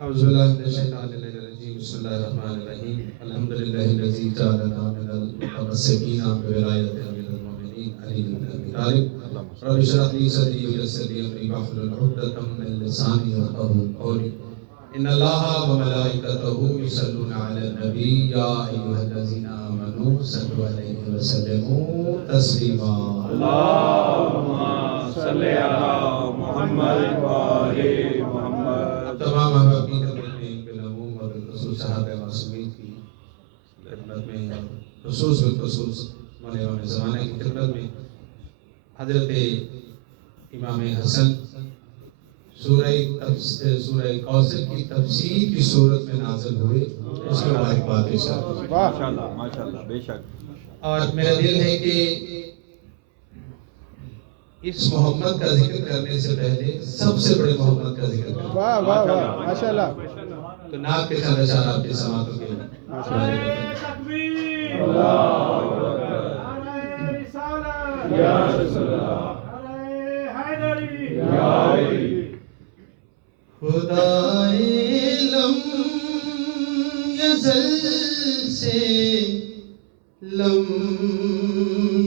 أعوذ بالله من الشيطان الرجيم بسم الله الرحمن الرحيم الحمد لله الذي جعلنا من المتمسكين بولاية أمير المؤمنين علي بن أبي طالب رب اشرح لي صدري ويسر لي أمري واحلل عقدة من لساني يفقهوا قولي إن الله وملائكته يصلون على النبي يا أيها الذين آمنوا صلوا عليه وسلموا تسليما اللهم صل على محمد وآل محمد. تمام احبابی خدمت میں بالعموم اور بالخصوص صحابہ معصومین کی خدمت میں اور بالخصوص مولوی زمانہ کی خدمت میں حضرت امام حسن سورہ کوثر کی تفسیر کی صورت میں نازل ہوئے، اس کے بعد بات ماشاءاللہ ماشاءاللہ بے شک. اور میرا دل ہے کہ اس محمد کا ذکر کرنے سے پہلے سب سے بڑے محمد کا ذکر کریں. واہ واہ واہ ماشاءاللہ. تو نعت کے ساتھ اشار آپ کے سماعتوں کے لیے خدائے لم یزل سے لم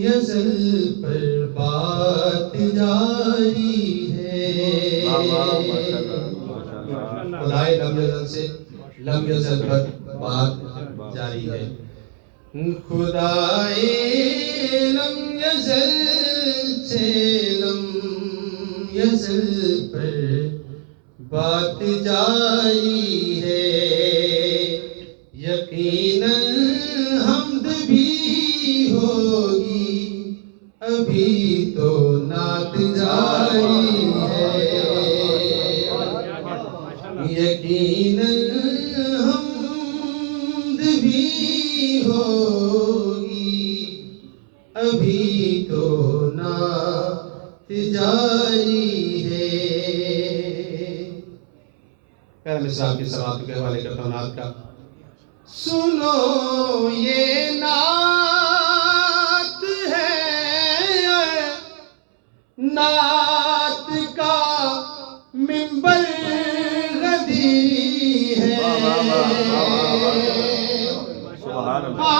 یزل پر بات جاری ہے. خدائے لم یزل سے لم یزل پر بات جاری ہے. خدائے لم یزل سے لم یزل پر بات جاری ہے. یقیناً حمد بھی ہوگی ابھی تو نعت جاری ہے. یقیناً حمد بھی ہوگی ابھی تو نعت جاری ہے. پہلا مصرع کی سماعتوں کے حوالے کرتا ہوں نعت کا. سنو یہ نعت ہے، نعت کا منبر غدی ہے. سبحان اللہ.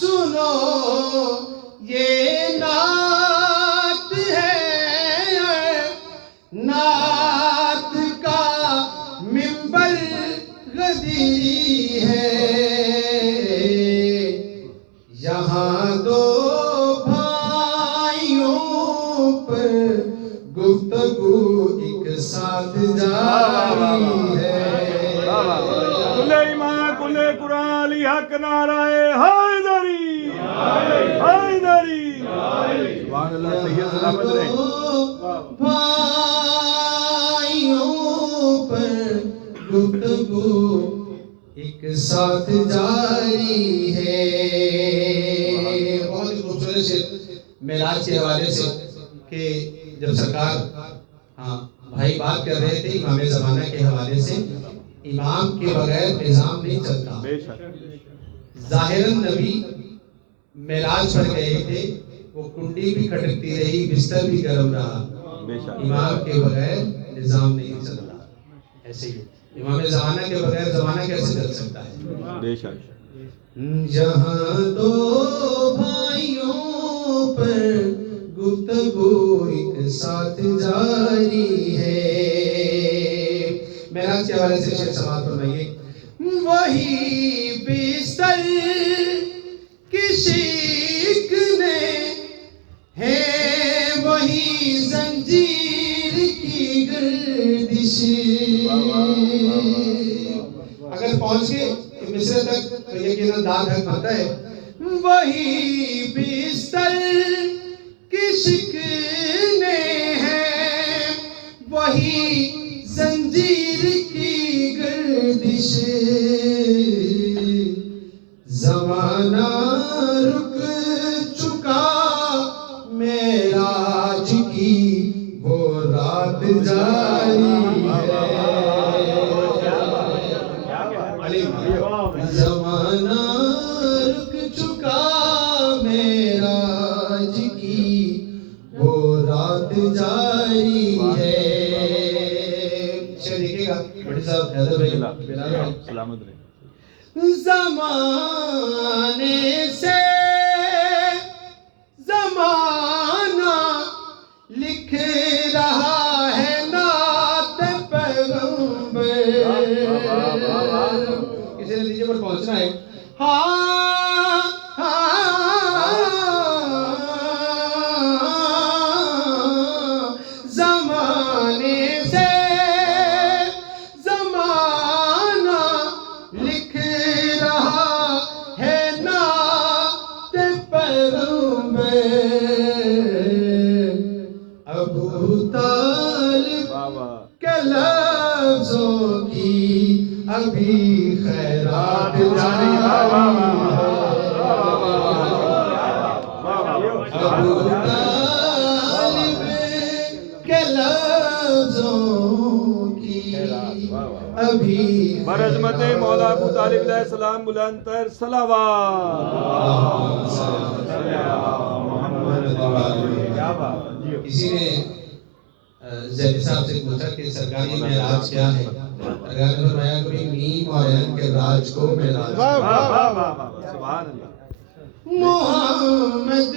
سنو یہ نعت ہے، نعت کا منبر غدی ہے. یہاں دو بھائیوں پر گفتگو ایک ساتھ جاری ہے. کل ایمان کل قرآن علی حق نعرہ حیدری حیدری. سبحان اللہ. سید سلامت رہے. بھائیوں پر گفتگو ایک ساتھ جاری ہے. بہت ہی خوبصورت سے معراج کے حوالے سے کہ جب سرکار بھائی بات کر رہے تھے امام زمانہ کے حوالے سے، امام کے بغیر نظام نہیں چلتا. بے شک. ظاہراً نبی معراج پر گئے تھے، وہ کنڈی بھی کھٹکتی رہی، بستر بھی گرم رہا. بے شک. امام کے بغیر نظام نہیں چلتا. ایسے ہی امام زمانہ کے بغیر زمانہ کیسے چل سکتا ہے؟ بے شک. جہاں دو بھائیوں پر گفتگو ایک ساتھ جاری ہے. معراج کے حوالے سے شعر سماعت فرمائیے. وہی بستر کی شکنے ہے، وہی زنجیر کی گردش. اگر پہنچ گئے مصر تک تو یقیناً داد حق بنتا ہے. وہی بستر کی شکنے ہیں، وہی زنجیر کی گردش. زمانہ رک چکا معراج کی وہ رات جاری ہے. زمانہ رک چکا زمانے سے زمانہ لکھ رہا ہے نعت پیغمبر. کسی نتیجے پر پہنچنا ہے. زمانے سے زمانہ لکھ رہا ہے نعت پیغمبر. ابو طالب کے لفظوں کی ابھی خیرات جاری ہے. ابو طالب کے لفظوں کی ابھی برعظمت مولا ابو طالب علیہ السلام بلند تر صلوات. کسی نے زیدی صاحب سے پوچھا کہ سرکاری معراج کیا ہے؟ سرکار نے فرمایا کہ میم اور عین کے راج کو معراج. سبحان اللہ. محمد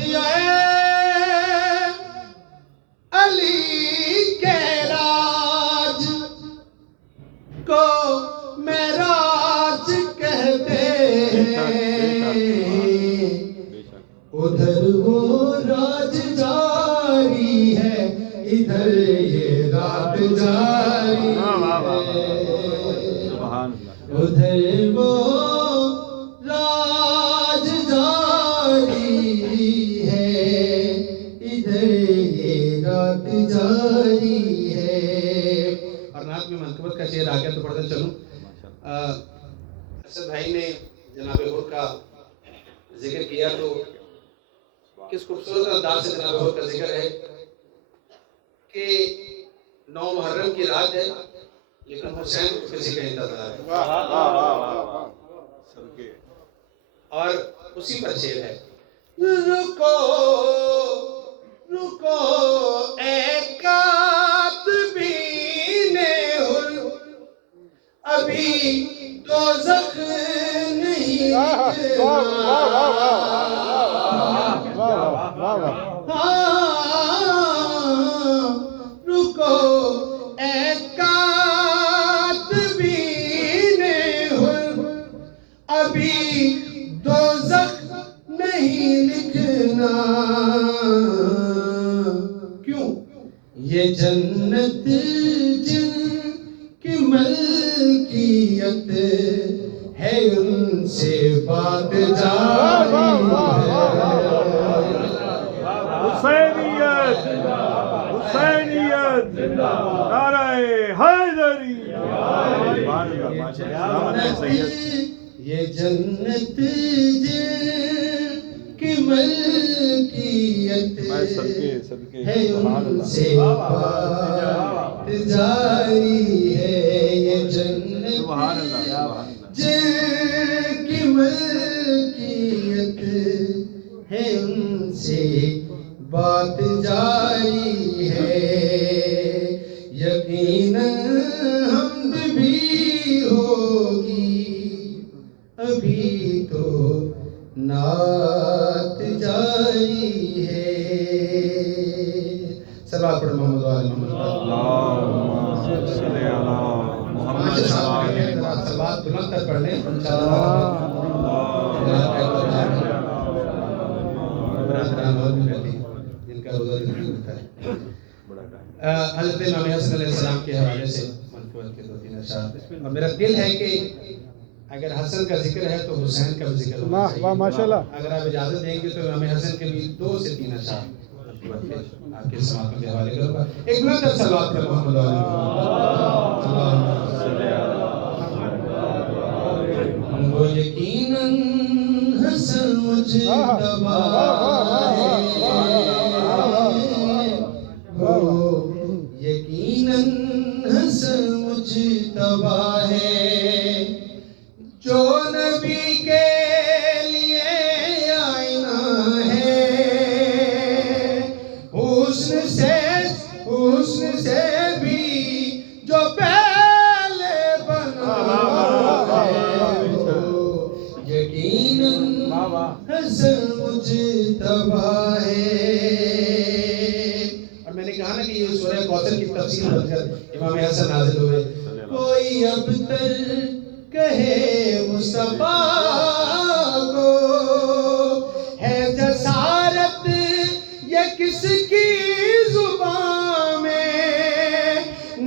علی کے راج کو معراج کہتے ہیں. ادھر وہ راج جاری ہے ادھر یہ رات جاری ہے. ادھر وہ راج جاری ہے ادھر یہ رات جاری ہے. اور نعت میں منقبت کا شعر آ گیا تو پڑھتا چلوں. اسد بھائی نے جناب حر کا ذکر کیا تو کس خوبصورت انداز سے جناب حر کا ذکر ہے کہ 9 محرم کی رات ہے لیکن حسین کو کسی کا انتظار ہے. اور اسی پر شعر ہے. رکو رکو اے کاتبین حر ابھی دوزخ نہیں رکو اے کاتبین حر ابھی دوزخ نہیں لکھنا. کیوں؟ یہ جنت جن کی ملکیت ہے ان سے بات جاری ہے. حسینیت حسینیت نعرہ حیدری. یہ جنت جن کی ملکیت ہے ان سے بات جاری ہے. یہ جنت جن کی ملکیت ہے ان سے بات جاری ہے. یقیناً حمد بھی ہوگی ابھی تو نعت جاری ہے. صلوات پڑھ محمد وآل محمد. صلوات بلند تر پڑھ لیں انشاءاللہ. جن کا روزہ رکھا ہے. حضرت امام حسن علیہ السلام کے حوالے سے منقبت کے 2-3 اشعار. اور میرا دل ہے کہ اگر حسن کا ذکر ہے تو حسین کا بھی ذکر ہونا چاہیے. ماشاءاللہ. اگر آپ اجازت دیں گے تو امام حسن کے بھی 2 سے 3 اشعار آپ کے سماعت کے حوالے کروں گا. ایک منٹ صلوات پر محمد علیہ وسلم. وہ یقیناً حسن مجتبی ہے. یقیناً حسن مجتبی ہے جو نبی کے لیے آئینہ ہے. حسن سے بھی جو پہلے بنا ہے. حسن مجتبی ہے. اور میں نے کہا نا کہ یہ سورہ کوثر کی تفسیر بن کر امام حسن نازل ہوئے. کوئی اب تر کہے مصطفیٰ کو ہے جسارت یہ کس کی زبان میں,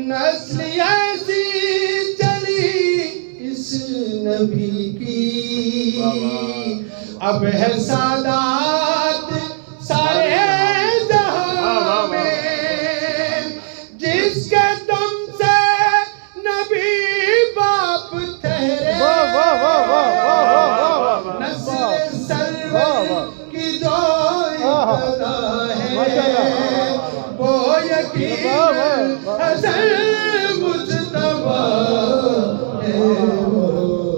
نسل ایسی چلی اس نبی کی, اب ہے سادات سارے جہاں میں, جس کے دم سے نبی باپ ٹھہرے, نسل سرور کی جو ابتدا ہے, وہ یقین حسن مجتبی ہے, وہ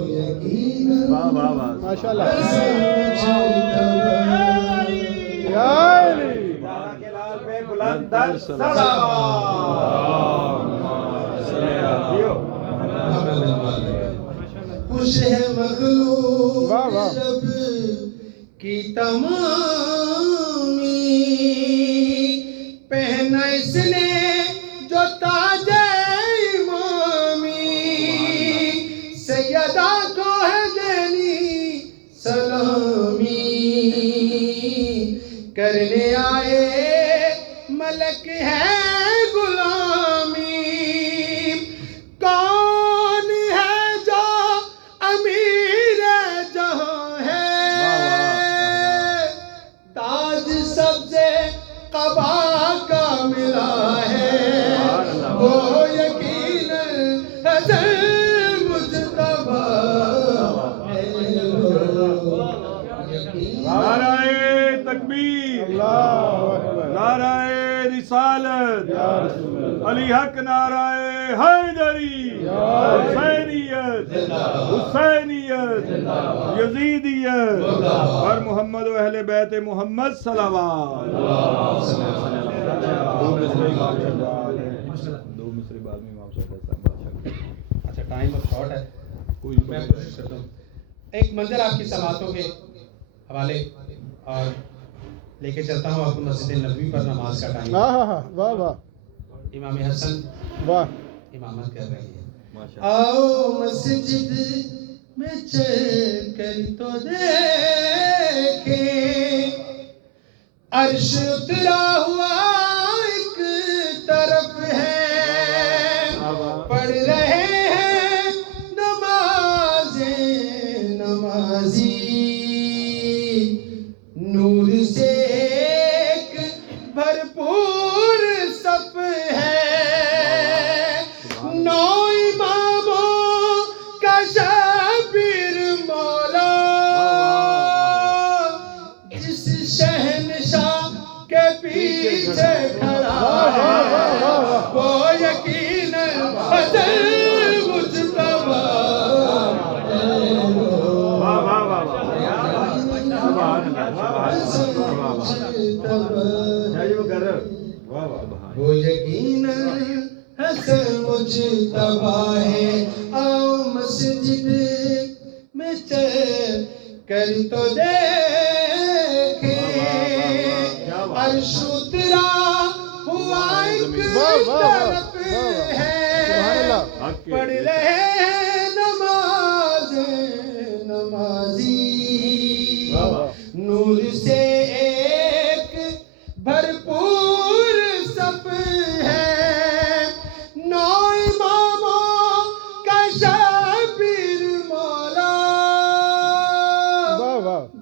یقین ماشاءاللہ. خوش ہے مخلوق رب کی تمامی, پہنا اس نے جو تاج امامی, سیدہ کو ہے دینی سلامی, کرنے آئے ملک ہے غلامی, کون ہے جو امیر جہاں ہے, تاج سبز قبا کا ملا ہے, وہ یقیناً حسن مجتبی ہے, نعرہ تکبیر, نعرہ رسالت, علی حق نعرہ حیدری, حسینیت, حسینیت, یزیدیت, اور محمد و اہل بیت محمد صلوات. اچھا ٹائم اب شارٹ ہے, میں کوشش کرتا ہوں ایک منظر آپ کی سماعتوں کے حوالے اور لے کے چلتا ہوں آپ کو مسجد نبوی پر نماز کا ٹائم. واہ واہ, امام حسن واہ, امامت کر رہی ہے. آؤ مسجد میں چل کر تو دیکھیں, عرش اترا ہوا ایک طرف ہے, پڑھ رہے ہیں نمازیں نمازی, نور سے ایک بھرپور صف ہے, نو اماموں کا شبیر مولا, جس شہنشاہ کے پیچھے کھڑا ہے, وہ یقیناً حسن مجتبی ہے, وہ یقیناً حسن مجتبی ہے. آؤ مسجد میں چل کر تو دیکھیں, عرش اترا ہوا ایک طرف ہے, پڑھ رہے ہیں نمازیں نمازی, نور سے ایک بھرپور صف ہے, نو اماموں کا شبیر مولا,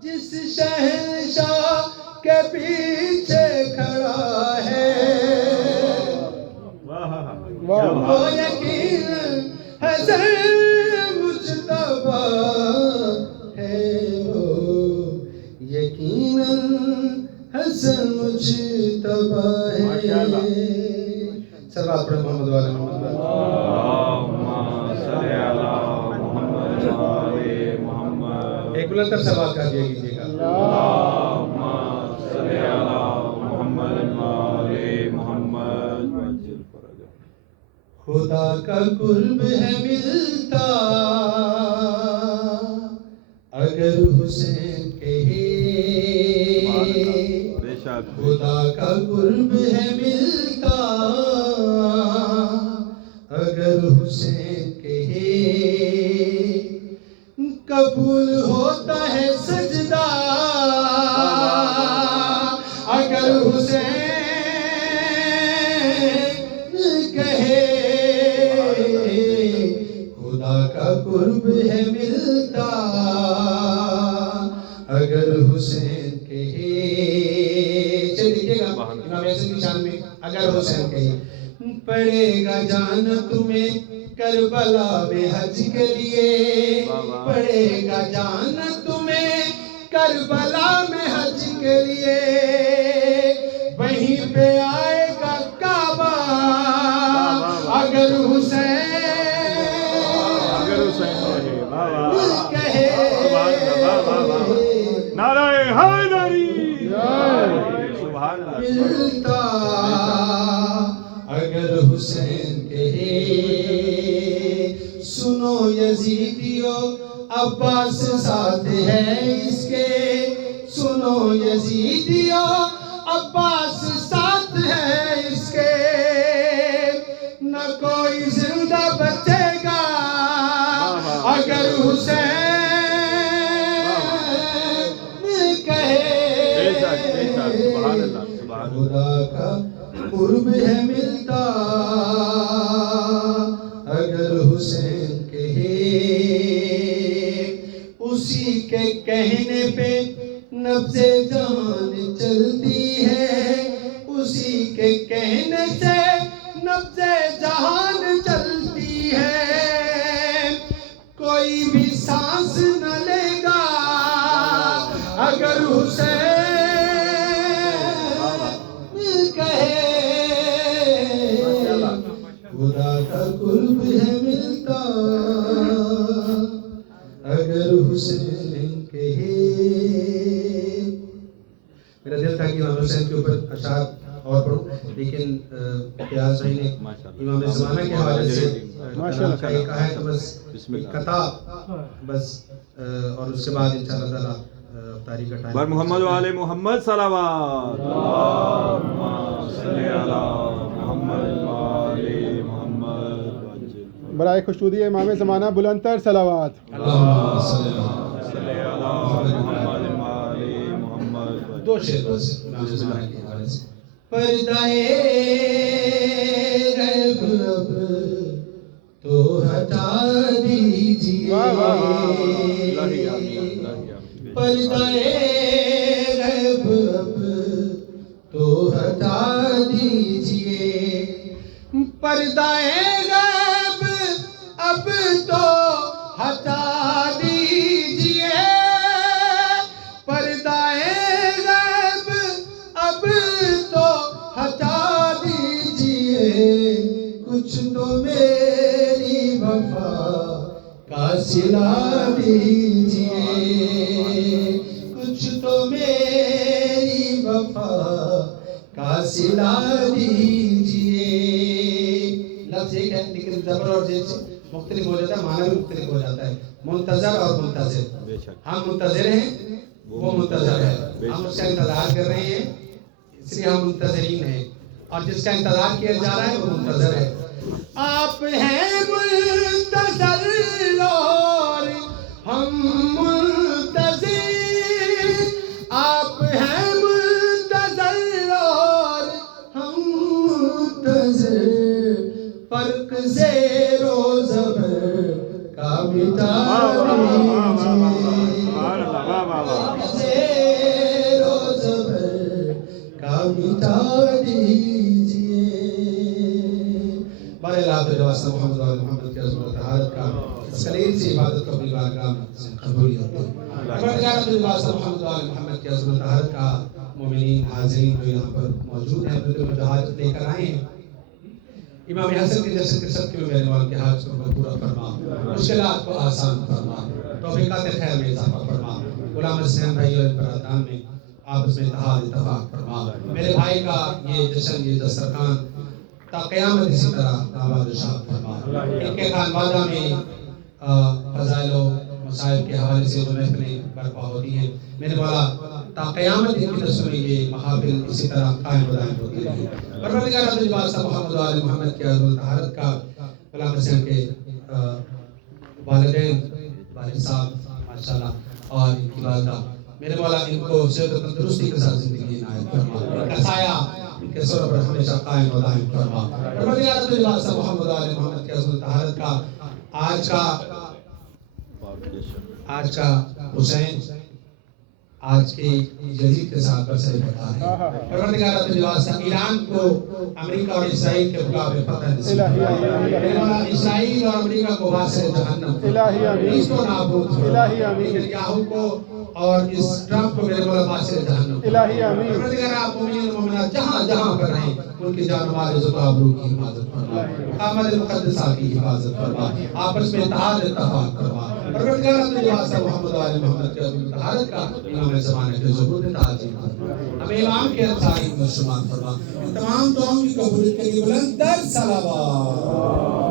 جس شہنشاہ کے پیچھے کھڑا ہے, وہ یقیناً حسن مجتبی ہے, وہ یقیناً حسن مجتبی ہے. سلوات پڑھیں محمد والے محمد. ایک بلند تر سلوات کر دیا کیجیے گا. خدا کا قرب ہے ملتا اگر حسین کے ہی خدا کا قرب ہے ملتا اگر حسین کہے قبول ہوتا ہے سجدہ اگر حسین کہے خدا کا قرب ہے ملتا اگر حسین کہے چل دیکھیے گا امام حسن کی شان میں اگر حسین کہے پڑے گا جانا تمہیں کربلا میں حج کے لیے پڑے گا جانا تمہیں کربلا میں حج کے لیے وہیں پہ آئے گا کعبہ اگر حسین کہے نعرہ حیدری ملتا اگر حسین کہے سنو یزیدیو عباس ساتھ ہے اس کے سنو یزیدیو عباس ساتھ ہے اس کے نہ کوئی زندہ بچے گا اگر حسین کہے خدا کا قرب ہے ملتا اگر حسین کہے اسی کے کہنے پہ نبض جان چلتی ہے اسی کے کہنے سے نبض جہان چلتی ہے کوئی بھی سانس نہ لے گا اگر حسین خدا کا قرب ہے ملتا اگر حسین کہے میرا دل تھا کہ امام حسین کے اوپر اشعار اور پڑھوں لیکن پیاز بھائی نے امام زمانہ کے حوالے سے کہا ہے تو بس قطع بس اور اس کے بعد انشاءاللہ تعالیٰ افطاری کا ٹائم بر محمد و آل محمد صلوات اللہم صلی علی محمد و آل محمد برائے خشنودی امام زمانہ بلند تر صلوات اللہم صلی علی محمد و آل محمد دو شعر بس امام زمانہ کے حوالے سے پردہ غیب اب تو ہٹا دیجئے پردہ غیب اب تو ہٹا دیجئے پردہ غیب اب تو ہٹا دیجئے پردہ غیب اب تو ہٹا دیجئے کچھ تو میری وفا کا صلہ دیجئے کچھ تو میری وفا کا صلہ دیجئے لفظ ایک ہے لیکن زبر اور زیر سے مختلف ہو جاتا ہے معنی بھی مختلف ہو جاتا ہے منتظر اور منتظر ہم منتظر ہیں وہ منتظر ہے ہم اس کا انتظار کر رہے ہیں اس لیے ہم منتظرین ہیں اور جس کا انتظار کیا جا رہا ہے وہ منتظر ہے آپ ہیں منتظر اور ہم منتظر آپ ہیں منتظر اور ہم منتظر فرق زیر و زبر کا مٹا زیر و زبر کا مٹا دیجئے بارے اللہ تعالیٰ محمد و محمد کی عظمت طہارت کا سلیل سے عبادت کو اپنی بارگاہ میں قبول ہوتے ہیں محمد و محمد کی عظمت طہارت کا مومنین حاضرین جو یہاں پر موجود ہیں اپنے حاجت لے کر آئے ہیں امام حسن کے جیسے کہ سب کے میرے مولا کے حاج کو پورا فرما مشکلات کو آسان فرما توفیقات خیر میں اضافہ فرما غلام حسین بھائی اور برادران میں آپس میں اتحاد اتفاق فرما میرے بھائی کا یہ جشن یہ دسترخوان تا قیامت اسی طرح آباد و شاد فرما ان کے خانوادہ میں فضائل و مصائب کے حوالے سے جو محفلیں برپا ہوتی ہیں، میرے مولا تا قیامت ان کی نسلوں میں یہ محافل اسی طرح قائم و دائم ہوتی رہیں۔ پروردگار عبد الباسط محمد و آل محمد کے عزم طہارت کا غلام حسین کے والدین، والد صاحب ماشاءاللہ اور ان کی والدہ، میرے مولا ان کو صحت و تندرستی کے ساتھ زندگی عنایت فرما، ان کا سایہ ان کے سر پر ہمیشہ قائم و دائم فرما۔ پروردگار عبد الباسط محمد و آل محمد کے عزم طہارت کا آج کا حسین آج کے یزید کے ساتھ برسر بتا ہے۔ پروردگار عبد الباسط ایران کو امریکہ اور اسرائیل کے مقابلے فتح نصیب فرما، اسرائیل اور امریکہ کو باعث جہنم، اس کو نابود فرما، نتنیاہو کو اور اس ٹرمپ کو میرے مولا باعث جہنم، پروردگار آپ مومنین و مومنات جہاں جہاں پر رہیں ان کی جان و مال عزت و آبرو کی حفاظت فرما، مقامات مقدسہ کی حفاظت فرما، آپس میں اتحاد اتفاق فرما۔ پروردگار عبد الباسط محمد و آل محمد کے عزم طہارت کا امام زمانے کے ظہور تعظیم فرما، ہمیں امام کے انصاری مسلمان فرما، ان تمام دعاؤں کی قبولیت کے لیے بلند در صلوات۔